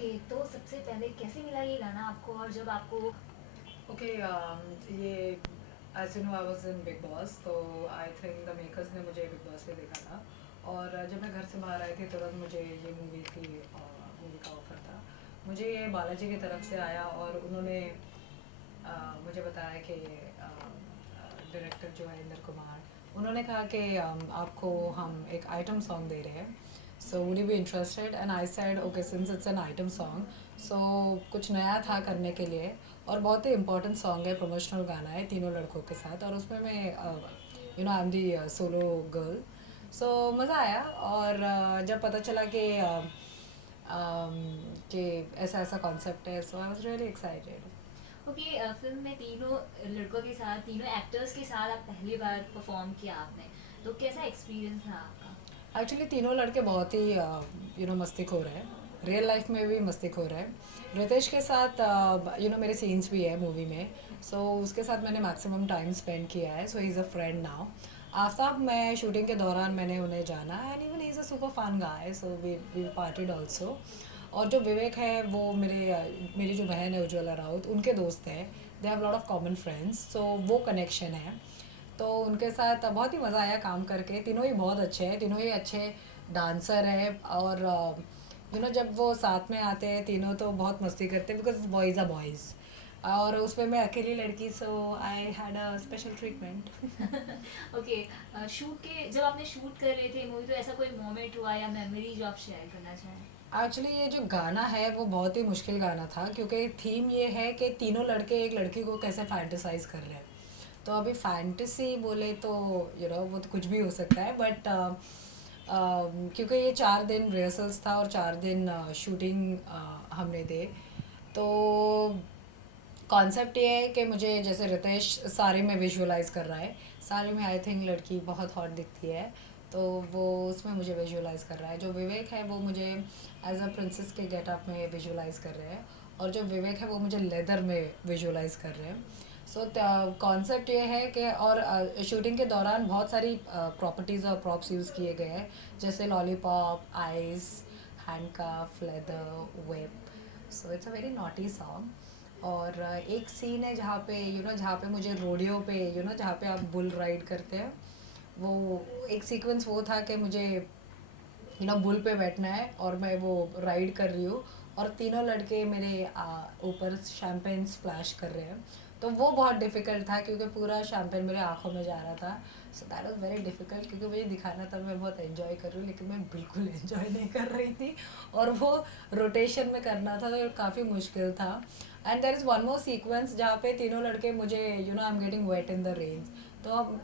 Okay, तो सबसे पहले कैसे मिला ये गाना आपको, और जब आपको ओके ये as you know I was in Bigg Boss, तो आई थिंक द मेकर्स ने मुझे बिग बॉस पे देखा था। और जब मैं घर से बाहर आई थी तुरंत मुझे ये मूवी का ऑफर था। मुझे ये बालाजी की तरफ से आया और उन्होंने मुझे बताया कि डायरेक्टर जो है इंद्र कुमार, उन्होंने कहा कि आपको हम एक आइटम सॉन्ग दे रहे हैं, so would you be interested. And I said okay since it's an item song, so कुछ नया था करने के लिए। और बहुत ही इंपॉर्टेंट सॉन्ग है, प्रमोशनल गाना है तीनों लड़कों के साथ, और उसमें मैं I am the solo girl. So मज़ा आया। और जब पता चला कि ऐसा ऐसा कॉन्सेप्ट है, so I was really excited. Okay, film में तीनों लड़कों के साथ, तीनों एक्टर्स के साथ आप पहली बार परफॉर्म किया आपने, तो कैसा एक्सपीरियंस था आपका? एक्चुअली तीनों लड़के बहुत ही मस्तीखोर है, रियल लाइफ में भी मस्तीखोर है। रितेश के साथ मेरे सीन्स भी है मूवी में, सो उसके साथ मैंने मैक्सिमम टाइम स्पेंड किया है, so he is a friend now. Aftab, मैं शूटिंग के दौरान मैंने उन्हें जाना, and even he is a super fun guy, so we partied also. और जो विवेक है वो मेरी जो बहन है उज्ज्वला राउत, उनके दोस्त हैं। They have lot of common friends, so वो कनेक्शन है। तो उनके साथ बहुत ही मज़ा आया काम करके। तीनों ही बहुत अच्छे हैं, तीनों ही अच्छे डांसर हैं। और जब वो साथ में आते हैं तीनों तो बहुत मस्ती करते हैं, बिकॉज बॉयज़ आर बॉयज़। और उसमें मैं अकेली लड़की, so I had a special treatment. Okay, shoot के जब आपने शूट कर रहे थे मूवी, तो ऐसा कोई मोमेंट हुआ या मेमोरी जो आप शेयर करना चाहें? एक्चुअली ये जो गाना है वो बहुत ही मुश्किल गाना था, क्योंकि थीम ये है कि तीनों लड़के एक लड़की को कैसे फैंटिसाइज कर रहे हैं। तो अभी फैंटेसी बोले तो वो तो कुछ भी हो सकता है, बट क्योंकि ये 4 दिन रिहर्सल्स था और 4 दिन शूटिंग हमने दे। तो कॉन्सेप्ट ये है कि मुझे, जैसे रितेश सारे में विजुअलाइज कर रहा है, सारे में आई थिंक लड़की बहुत हॉट दिखती है, तो वो उसमें मुझे विजुअलाइज कर रहा है। जो विवेक है वो मुझे एज अ प्रिंसेस के गेटअप में विजुअलाइज कर रहे हैं, और जो विवेक है वो मुझे लेदर में विजुअलाइज कर रहे हैं। सो कॉन्सेप्ट ये है कि, और शूटिंग के दौरान बहुत सारी प्रॉपर्टीज़ और प्रॉप्स यूज़ किए गए हैं, जैसे lollipop, ice, handcuff, leather, web. So it's a very naughty song. और एक सीन है जहाँ पे जहाँ पे मुझे रोडियो पे जहाँ पे आप बुल राइड करते हैं, वो एक सीक्वेंस वो था कि मुझे बुल पे बैठना है और मैं वो राइड कर रही हूँ, और तीनों लड़के मेरे ऊपर शैम्पेन स्प्लैश कर रहे हैं। तो वो बहुत डिफ़िकल्ट था, क्योंकि पूरा शैम्पेन मेरे आँखों में जा रहा था। So that was very difficult, क्योंकि मुझे दिखाना था मैं बहुत एंजॉय कर रही हूँ, लेकिन मैं बिल्कुल एंजॉय नहीं कर रही थी। और वो रोटेशन में करना था, तो काफ़ी मुश्किल था। And there is one more sequence जहाँ पे तीनों लड़के मुझे I am getting wait in the range. तो अब